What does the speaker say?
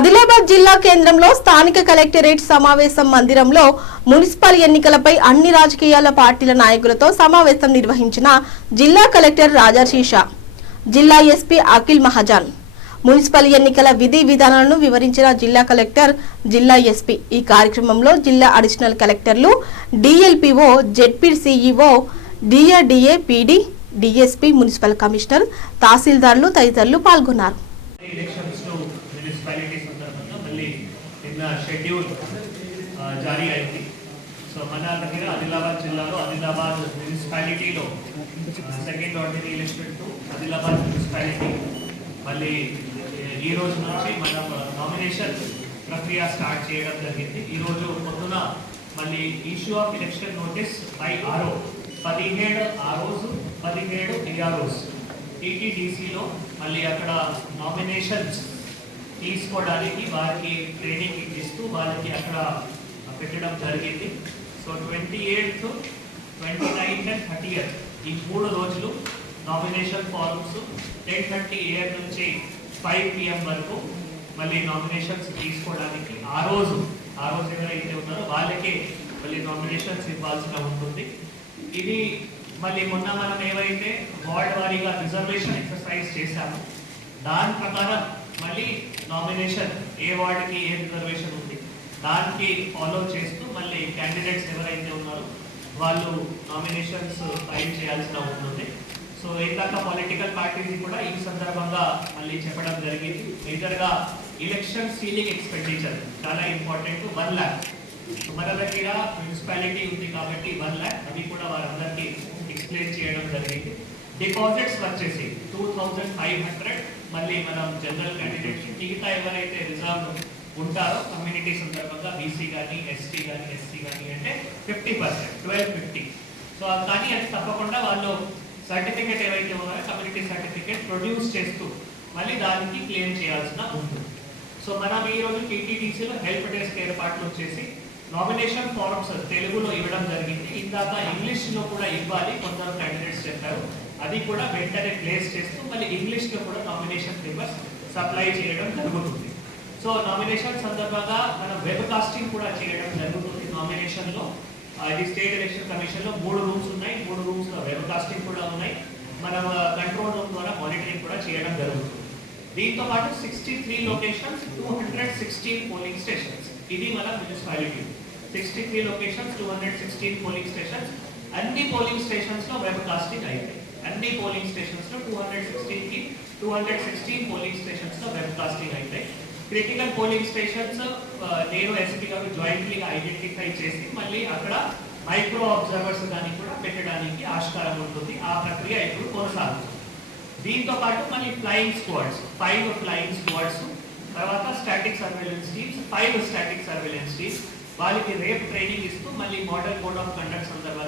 ఆదిలాబాద్ జిల్లా కేంద్రంలో స్థానిక కలెక్టరేట్ సమావేశం మందిరంలో మున్సిపల్ ఎన్నికలపై అన్ని రాజకీయాల పార్టీల నాయకులతో సమావేశం నిర్వహించిన జిల్లా కలెక్టర్ రాజర్షి, జిల్లా ఎస్పీ అఖిల్ మహాజన్. మున్సిపల్ ఎన్నికల విధి విధానాలను వివరించిన జిల్లా కలెక్టర్, జిల్లా ఎస్పీ. ఈ కార్యక్రమంలో జిల్లా అడిషనల్ కలెక్టర్లు, DLPO, ZP CEO, DRDA, PD, DSP, municipal commissioner, తహసీల్దార్లు తదితరులు పాల్గొన్నారు. షెడ్యూల్ జారీ అయింది. సో మన దగ్గర ఆదిలాబాద్ జిల్లాలో ఆదిలాబాద్ మున్సిపాలిటీలో second ordinary election to Adilabad municipality మళ్ళీ ఈ రోజు నుంచి మనం నామినేషన్ ప్రక్రియ స్టార్ట్ చేయడం జరిగింది. ఈరోజు పొద్దున మళ్ళీ issue of election notice by RO 17 ఆ రోజు 17 AROs టీటీడీసీలో మళ్ళీ అక్కడ నామినేషన్స్ తీసుకోవడానికి వారికి ట్రైనింగ్ ఇస్తూ వాళ్ళకి అక్కడ పెట్టడం జరిగింది. So 28th, 29th and 30th ఈ 3 రోజులు నామినేషన్ ఫార్మ్స్ 10:30 AM నుంచి 5 PM వరకు మళ్ళీ నామినేషన్స్ తీసుకోవడానికి ఆ రోజు ఎవరైతే ఉన్నారో వాళ్ళకే మళ్ళీ నామినేషన్స్ ఇవ్వాల్సిన ఉంటుంది. ఇది మళ్ళీ మొన్న మనం ఏవైతే వార్డ్ వారీగా రిజర్వేషన్ ఎక్సర్సైజ్ చేశామో దాని ప్రకారం మళ్ళీ నామినేషన్ ఏ వార్డుకి ఏ రిజర్వేషన్ ఉంది దానికి ఫాలో చేస్తూ మళ్ళీ క్యాండిడేట్స్ ఎవరైతే ఉన్నారో వాళ్ళు నామినేషన్స్ ఫైల్ చేయాల్సిన ఉంటుంది. సో ఇందాక పొలిటికల్ పార్టీస్ కూడా ఈ సందర్భంగా మళ్ళీ చెప్పడం జరిగింది. మేజర్గా ఎలక్షన్ సీలింగ్ ఎక్స్పెండిచర్ చాలా ఇంపార్టెంట్. 1 lakh మన దగ్గర మున్సిపాలిటీ ఉంది కాబట్టి 1 lakh అవి కూడా వారందరికీ ఎక్స్ప్లెయిన్ చేయడం జరిగింది. డిపాజిట్స్ వచ్చేసి 2500 మళ్ళీ మనం జనరల్ క్యాండిడేట్స్ మిగతా ఎవరైతే రిజర్వ్ ఉంటారో కమ్యూనిటీ సందర్భంగా బీసీ కానీ ఎస్టీ కానీ ఎస్సీ కానీ అంటే 50%, 1250. సో కానీ అది తప్పకుండా వాళ్ళు సర్టిఫికేట్ ఏవైతే ఉన్నారో కమ్యూనిటీ సర్టిఫికేట్ ప్రొడ్యూస్ చేస్తూ మళ్ళీ దానికి క్లెయిమ్ చేయాల్సిన ఉంటుంది. సో మనం ఈరోజు టీటీడీసీలో హెల్ప్ డెస్క్ ఏర్పాట్లు వచ్చేసి నామినేషన్ ఫారమ్స్ తెలుగులో ఇవ్వడం జరిగింది. ఇందాక ఇంగ్లీష్లో కూడా ఇవ్వాలి కొందరు క్యాండిడేట్స్ చెప్పారు. అది కూడా వెంటనే ప్లేస్ చేస్తూ మళ్ళీ ఇంగ్లీష్లో కూడా నామినేషన్ పేపర్స్ సప్లై చేయడం జరుగుతుంది. సో నామినేషన్ సందర్భంగా మనం వెబ్ కాస్టింగ్ కూడా చేయడం జరుగుతుంది. నామినేషన్లో ఇది స్టేట్ ఎలక్షన్ కమిషన్లో 3 రూమ్స్ ఉన్నాయి. 3 రూమ్స్లో వెబ్ కాస్టింగ్ కూడా ఉన్నాయి. మనం కంట్రోల్ రూమ్ ద్వారా మానిటరింగ్ కూడా చేయడం జరుగుతుంది. దీంతో పాటు 63 లొకేషన్స్, 216 పోలింగ్ స్టేషన్స్. ఇది మన మున్సిపాలిటీ 63 లొకేషన్స్, 216 పోలింగ్ స్టేషన్స్. అన్ని పోలింగ్ స్టేషన్స్లో వెబ్ కాస్టింగ్ అయితే అన్ని పోలింగ్ స్టేషన్స్లో 216 పోలింగ్ స్టేషన్స్లో వెబ్ కాస్టింగ్ అయితే క్రిటికల్ పోలింగ్ స్టేషన్స్ నేను ఎస్పీ గారు జాయింట్లీగా ఐడెంటిఫై చేసి మళ్ళీ అక్కడ మైక్రో అబ్జర్వర్స్ కానీ కూడా పెట్టడానికి ఆస్కారం ఉంటుంది. ఆ ప్రక్రియ ఇప్పుడు కొనసాగుతుంది. దీంతో పాటు మళ్ళీ ఫ్లయింగ్ స్క్వాడ్స్ 5 ఫ్లయింగ్ స్క్వాడ్స్, తర్వాత static surveillance teams 5 static surveillance teams వాళ్ళకి రేపు ట్రైనింగ్ ఇస్తూ మళ్ళీ మోడల్ కోడ్ ఆఫ్ కండక్ట్ సందర్భంగా